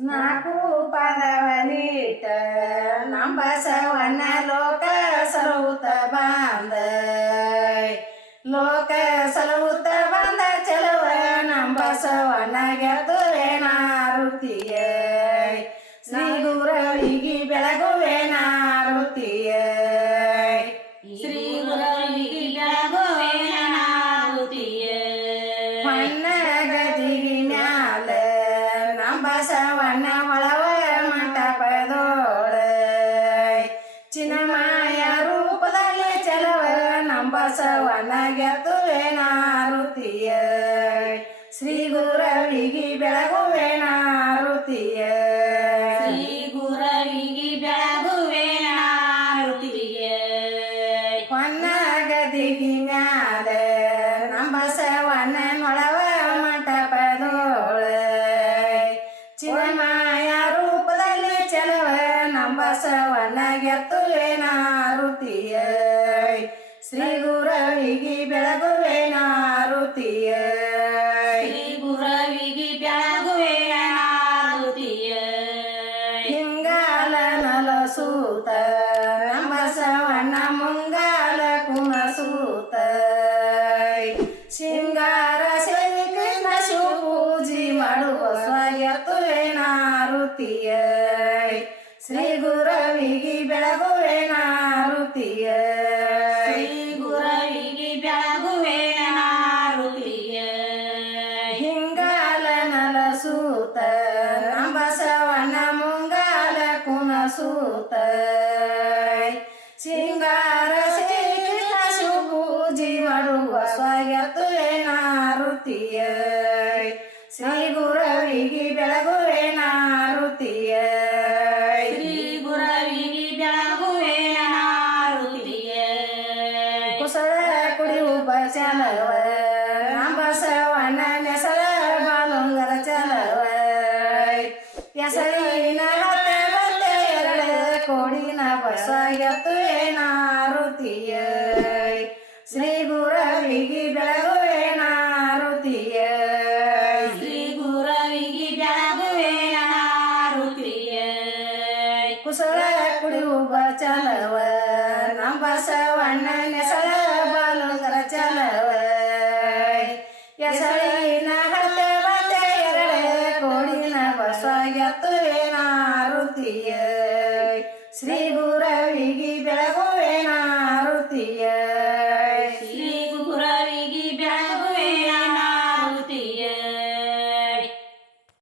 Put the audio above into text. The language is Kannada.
ನಾಲ್ಕು ಪದವನಿಟ್ಟ ನಮ್ಮ ಬಸವನ ಲೋಕ ಸಲಹುತ ಬಂದ. ಲೋಕ ಸಲಹುತ ಬಂದ ಚಲುವ ನಮ್ಮ ಬಸವನ ಗೆದ್ದುವೇನಾರುತಿಯ ಗೆದ್ದುವೇನಾರುತಿಯ ಶ್ರೀ ಗುರವಿಗಿ ಬೆಳಗುವೇನಾರುತಿಯ ಶ್ರೀ ಗುರವಿಗಿ ಬೆಳಗುವೇನಾರುತಿಯ ಹೊನ್ನ ಮ್ಯಾದ ನಮ್ಮ ಬಸವನ ನೊಳವ ಮಂಟಪದೋಳ? ಚಿನ್ನಮಾಯ ರೂಪದಲ್ಲಿ ಚಲವ ನಮ್ಮ ಬಸವಣ್ಣ ಗೆತ್ತುವೇನಾರುತಿಯ ಶ್ರೀ ಗುರವಿಗಿ ನಲಸೂತ ನಮ್ಮ ಬಸವಣ್ಣ ಮುಂಗಾಲ ಕುಮಸೂತ ಸಿಂಗಾರ ಸೇರಿ ಕೃಷ್ಣ ಶಿವ ಪೂಜಿ ಮಾಡುವ ಸ್ವಯತ್ವೇನಾರುತಿಯ ಶ್ರೀ ಗುರವಿಗಿ ಕುಣಸೂತ ಸಿಂಗಾರ ಶ್ರೀಕೃಷ್ಣ ಶಿವ ಪೂಜಿ ಮಾಡುವ ಸ್ವಯತ್ವೇನಾರುತಿಯ ಶ್ರೀ ಗುರವಿಗಿ ಬೆಳಗುವೇನಾರುತಿಯ ಶ್ರೀ ಗುರವಿಗೆ ಬೆಳಗುವೇನಾಗುತ್ತಿಯ ಕುಸಳ ಕುಡಿಯುವ ಚಲವ ನಮ್ಮ ಬಸವಣ್ಣ ನೆಸಳ ಬಾಲುಂಗರ ಚಲವ ಎಸಳಿನ ಬಸ ಎತ್ತುವೇನಾರುತಿಯ ಶ್ರೀ ಗುರವಿಗಿ ಬೆಳಗುವೇನಾರುತಿಯ ಶ್ರೀ ಗುರವಿಗೆ ಬೆಳಗುವೇನಾಗುತ್ತಿಯ ಕುಸಳ ಕುಡಿಯುವ ಚಲವ ನಮ್ಮ ಬಸವಣ್ಣ ನೆಸಳ ಬಾಲುಂಗರ ಚಲವ ಎಸಳಿನ ಹತ್ತೆ ಬತ್ತೆ ಎರಡು ಕೋಡಿನ ಬಸ ಎತ್ತುವೇನಾರುತಿಯ ಶ್ರೀ ಗುರವಿಗಿ ಬೆಳಗುವೇನಾರುತಿಯ